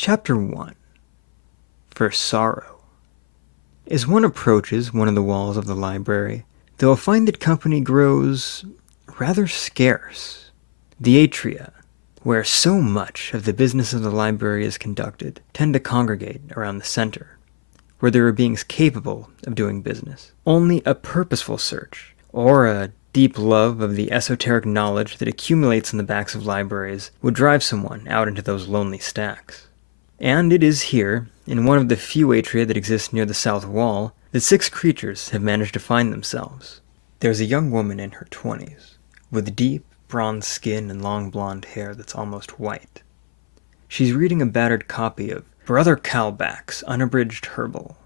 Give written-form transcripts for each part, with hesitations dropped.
Chapter 1 For Sorrow. As one approaches one of the walls of the library, they will find that company grows rather scarce. The atria, where so much of the business of the library is conducted, tend to congregate around the center, where there are beings capable of doing business. Only a purposeful search, or a deep love of the esoteric knowledge that accumulates in the backs of libraries, would drive someone out into those lonely stacks. And it is here, in one of the few atria that exist near the south wall, that 6 creatures have managed to find themselves. There's a young woman in her 20s, with deep, bronze skin and long blonde hair that's almost white. She's reading a battered copy of Brother Cowback's Unabridged Herbal.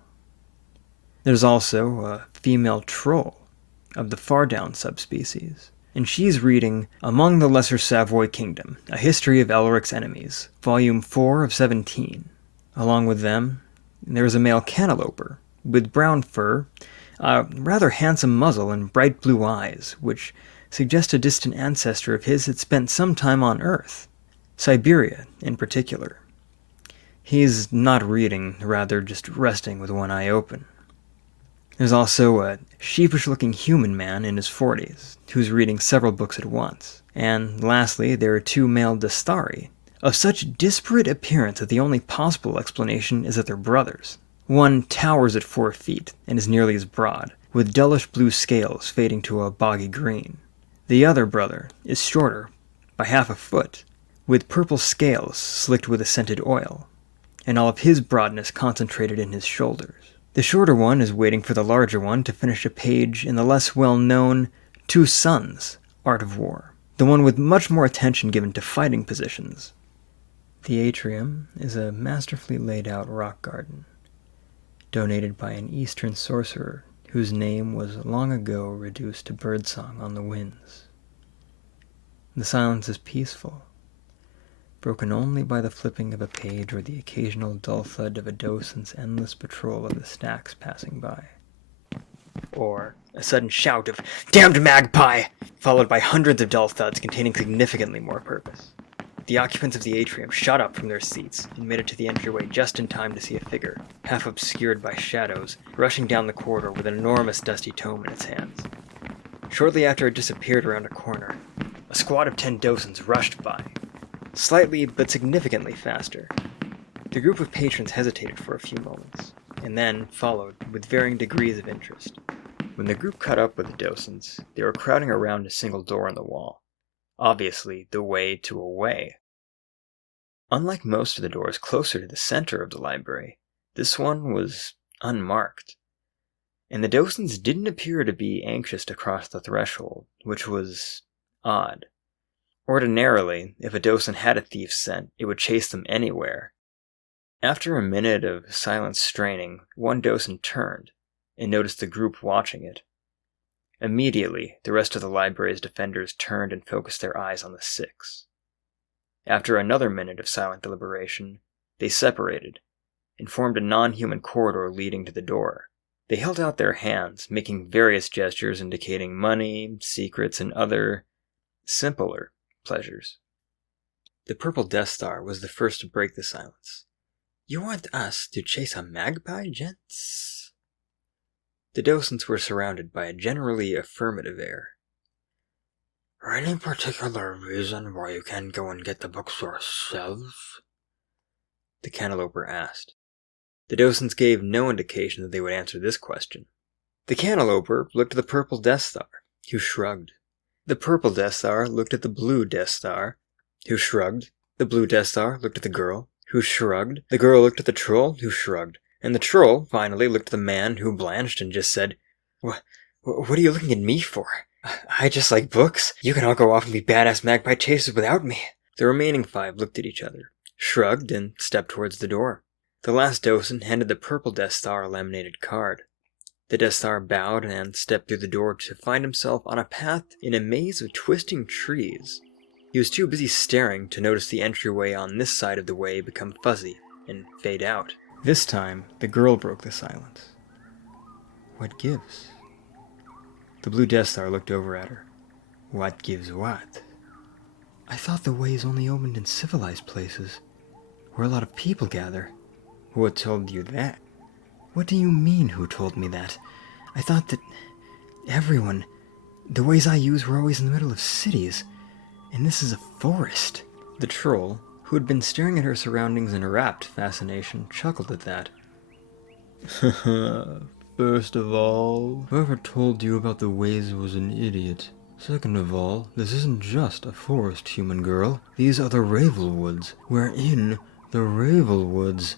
There's also a female troll of the far down subspecies, and she's reading Among the Lesser Savoy Kingdom, A History of Elric's Enemies, Volume 4 of 17. Along with them, there's a male cantalouper, with brown fur, a rather handsome muzzle, and bright blue eyes, which suggest a distant ancestor of his had spent some time on Earth, Siberia in particular. He's not reading, rather just resting with one eye open. There's also a sheepish-looking human man in his 40s, who's reading several books at once. And lastly, there are 2 male Dastari, of such disparate appearance that the only possible explanation is that they're brothers. One towers at 4 feet and is nearly as broad, with dullish blue scales fading to a boggy green. The other brother is shorter, by half a foot, with purple scales slicked with a scented oil, and all of his broadness concentrated in his shoulders. The shorter one is waiting for the larger one to finish a page in the less well-known Two Sons, Art of War, the one with much more attention given to fighting positions. The atrium is a masterfully laid-out rock garden, donated by an Eastern sorcerer whose name was long ago reduced to birdsong on the winds. The silence is peaceful, broken only by the flipping of a page or the occasional dull thud of a docent's endless patrol of the stacks passing by. Or a sudden shout of, "Damned magpie!" followed by hundreds of dull thuds containing significantly more purpose. The occupants of the atrium shot up from their seats and made it to the entryway just in time to see a figure, half obscured by shadows, rushing down the corridor with an enormous dusty tome in its hands. Shortly after it disappeared around a corner, a squad of 10 docents rushed by, slightly but significantly faster. The group of patrons hesitated for a few moments, and then followed with varying degrees of interest. When the group caught up with the docents, they were crowding around a single door in the wall, obviously the way to a way. Unlike most of the doors closer to the center of the library, this one was unmarked, and the docents didn't appear to be anxious to cross the threshold, which was odd. Ordinarily, if a docent had a thief's scent, it would chase them anywhere. After a minute of silent straining, one docent turned and noticed the group watching it. Immediately, the rest of the library's defenders turned and focused their eyes on the 6. After another minute of silent deliberation, they separated and formed a non-human corridor leading to the door. They held out their hands, making various gestures indicating money, secrets, and other simpler pleasures. The purple Death Star was the first to break the silence. "You want us to chase a magpie, gents?" The docents were surrounded by a generally affirmative air. "Any particular reason why you can't go and get the books yourselves?" the cantalouper asked. The docents gave no indication that they would answer this question. The cantalouper looked at the purple Death Star, who shrugged. The purple Death Star looked at the blue Death Star, who shrugged. The blue Death Star looked at the girl, who shrugged. The girl looked at the troll, who shrugged. And the troll finally looked at the man, who blanched and just said, What are you looking at me for? I just like books. You can all go off and be badass magpie chasers without me." The remaining 5 looked at each other, shrugged, and stepped towards the door. The last docent handed the purple Death Star a laminated card. The Death Star bowed and stepped through the door to find himself on a path in a maze of twisting trees. He was too busy staring to notice the entryway on this side of the way become fuzzy and fade out. This time, the girl broke the silence. "What gives?" The blue Death Star looked over at her. "What gives what?" "I thought the ways only opened in civilized places. where a lot of people gather. What told you that? What do you mean, who told me that? I thought that everyone, the ways I use were always in the middle of cities, and this is a forest. The troll, who had been staring at her surroundings in rapt fascination, chuckled at that. First of all, whoever told you about the ways was an idiot. Second of all, this isn't just a forest, human girl. These are the Ravelwoods. We're in the Ravelwoods.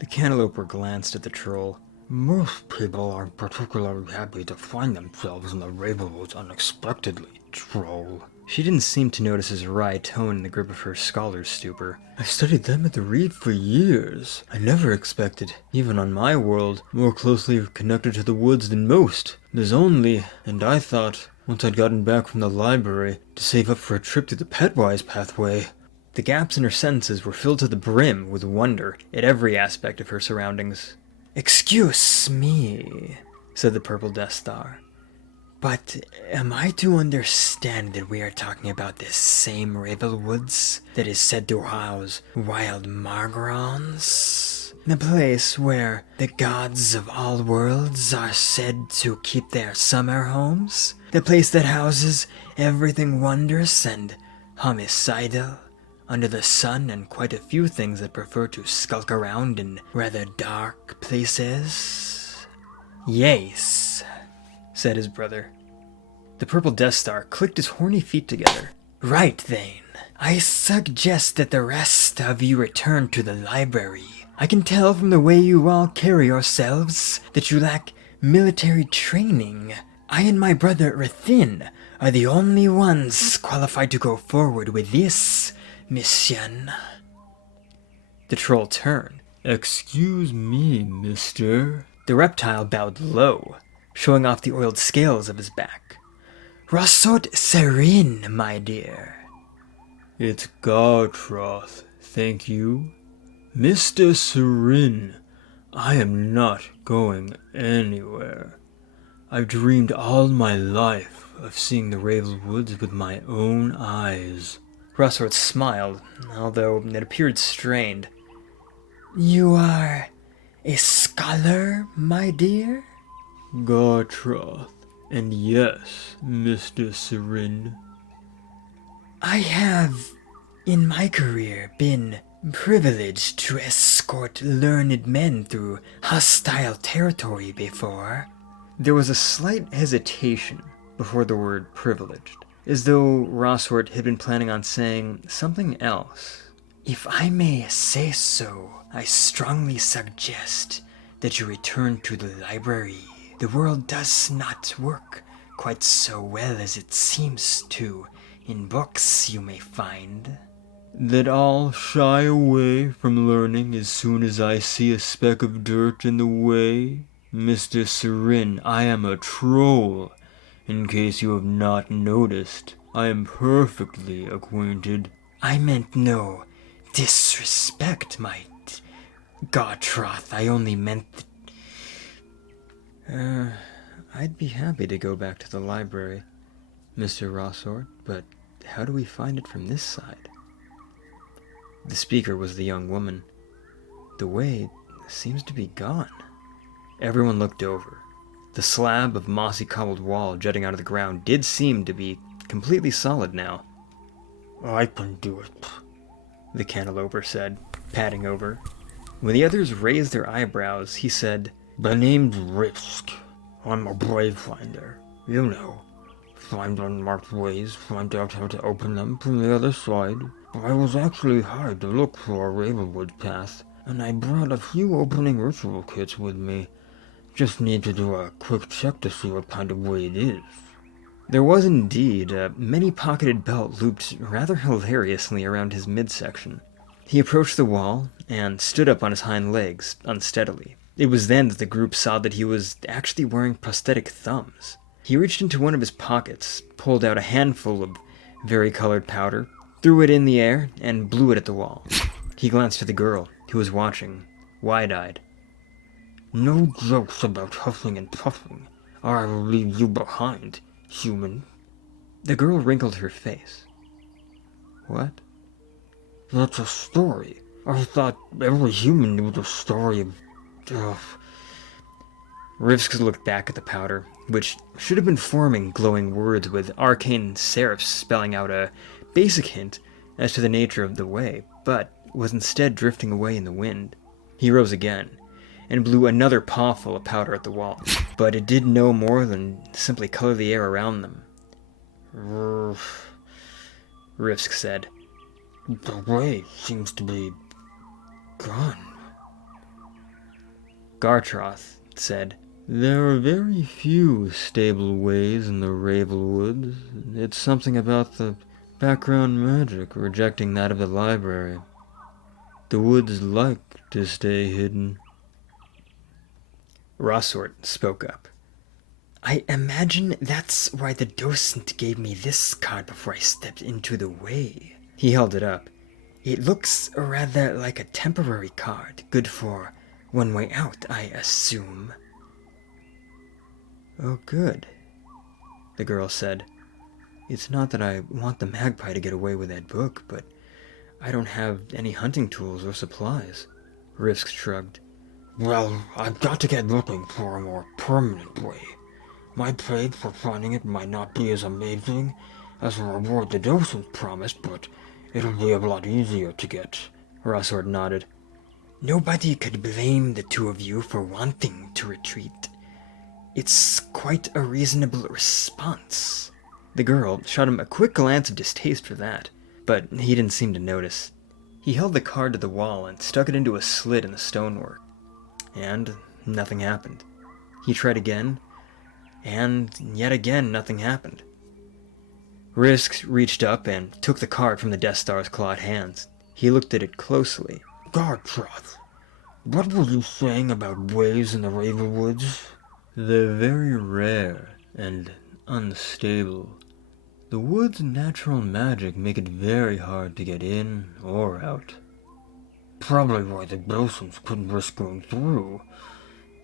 The cantalouper glanced at the troll. Most people aren't particularly happy to find themselves in the Ravelwoods unexpectedly, troll. She didn't seem to notice his wry tone in the grip of her scholar's stupor. I studied them at the Reed for years. I never expected, even on my world, more closely connected to the woods than most. There's only, and I thought, once I'd gotten back from the library, to save up for a trip to the Petwise pathway. The gaps in her sentences were filled to the brim with wonder at every aspect of her surroundings. Excuse me, said the Purple Death Star. But am I to understand that we are talking about this same Ravelwoods that is said to house wild Margrons? The place where the gods of all worlds are said to keep their summer homes? The place that houses everything wondrous and homicidal under the sun and quite a few things that prefer to skulk around in rather dark places? Yes, said his brother. The Purple Death Star clicked his horny feet together. Right then. I suggest that the rest of you return to the library. I can tell from the way you all carry yourselves that you lack military training. I and my brother Rathin are the only ones qualified to go forward with this mission. The troll turned. Excuse me, mister. The reptile bowed low, showing off the oiled scales of his back. Rossort Serin, my dear. It's Gartroth, thank you. Mr. Serin, I am not going anywhere. I've dreamed all my life of seeing the Ravelwoods with my own eyes. Rossort smiled, although it appeared strained. You are a scholar, my dear? Gartroth, and yes, Mr. Serin. I have, in my career, been privileged to escort learned men through hostile territory before. There was a slight hesitation before the word privileged, as though Rossort had been planning on saying something else. If I may say so, I strongly suggest that you return to the library. The world does not work quite so well as it seems to in books, you may find. That I'll shy away from learning as soon as I see a speck of dirt in the way? Mr. Serin, I am a troll. In case you have not noticed, I am perfectly acquainted. I meant no disrespect, my Gartroth. I only meant that... I'd be happy to go back to the library, Mr. Rossort, but how do we find it from this side? The speaker was the young woman. The way seems to be gone. Everyone looked over. The slab of mossy cobbled wall jutting out of the ground did seem to be completely solid now. I can do it, the cantalouper said, patting over. When the others raised their eyebrows, he said, The name's Risk. I'm a brave finder. You know. Find unmarked ways, find out how to open them from the other side. I was actually hired to look for a Ravenwood path, and I brought a few opening ritual kits with me. Just need to do a quick check to see what kind of way it is. There was indeed a many-pocketed belt looped rather hilariously around his midsection. He approached the wall and stood up on his hind legs unsteadily. It was then that the group saw that he was actually wearing prosthetic thumbs. He reached into one of his pockets, pulled out a handful of varicolored powder, threw it in the air, and blew it at the wall. He glanced at the girl, who was watching, wide-eyed. No jokes about huffing and puffing, or I will leave you behind, human. The girl wrinkled her face. What? That's a story. I thought every human knew the story of... Ugh. Rivsk looked back at the powder, which should have been forming glowing words with arcane serifs spelling out a basic hint as to the nature of the way, but was instead drifting away in the wind. He rose again, and blew another pawful of powder at the wall, but it did no more than simply color the air around them. Rivsk said. The way seems to be... gone. Gartroth said. There are very few stable ways in the Ravelwoods. It's something about the background magic rejecting that of the library. The woods like to stay hidden. Rossort spoke up. I imagine that's why the docent gave me this card before I stepped into the way. He held it up. It looks rather like a temporary card, good for one way out, I assume. Oh, good, the girl said. It's not that I want the magpie to get away with that book, but I don't have any hunting tools or supplies. Rivsk shrugged. Well, I've got to get looking for a more permanent way. My pay for finding it might not be as amazing as the reward the docent promised, but it'll be a lot easier to get. Rossort nodded. Nobody could blame the two of you for wanting to retreat. It's quite a reasonable response. The girl shot him a quick glance of distaste for that, but he didn't seem to notice. He held the card to the wall and stuck it into a slit in the stonework. And nothing happened. He tried again, and yet again nothing happened. Rivsk reached up and took the card from the Death Star's clawed hands. He looked at it closely. Gartroth, what were you saying about ways in the Ravelwoods? They're very rare and unstable. The wood's natural magic make it very hard to get in or out. Probably why the docents couldn't risk going through,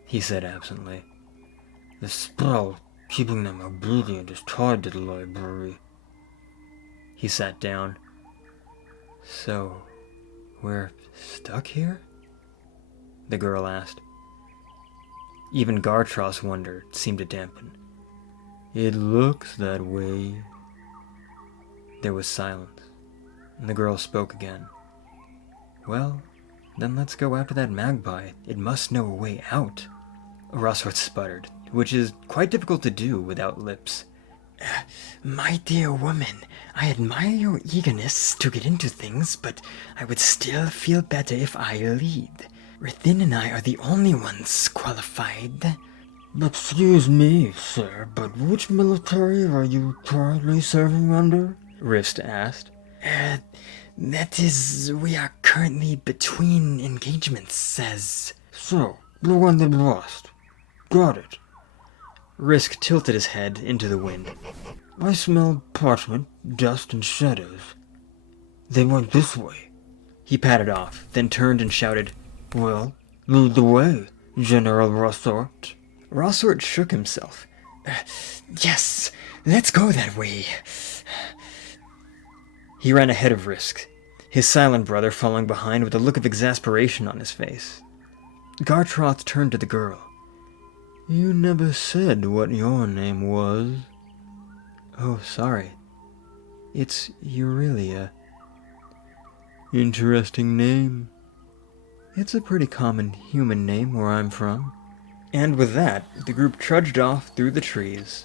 he said absently. The spell keeping them obedient is tied to the library. He sat down. So, we're stuck here? The girl asked. Even Gartroth's wonder seemed to dampen. It looks that way. There was silence, and the girl spoke again. Well, then let's go after that magpie. It must know a way out. Rossort sputtered, which is quite difficult to do without lips. My dear woman, I admire your eagerness to get into things, but I would still feel better if I lead. Rithin and I are the only ones qualified. Excuse me, sir, but which military are you currently serving under? Rivsk asked. That is, we are currently between engagements, says. So, the one that lost. Got it. Rivsk tilted his head into the wind. I smell parchment, dust, and shadows. They went this way. He padded off, then turned and shouted, Well, lead the way, General Rossort. Rossort shook himself. Yes, let's go that way. He ran ahead of Rivsk, his silent brother following behind with a look of exasperation on his face. Gartroth turned to the girl. You never said what your name was. Oh, sorry. It's Aurelia. Interesting name. It's a pretty common human name where I'm from. And with that, the group trudged off through the trees.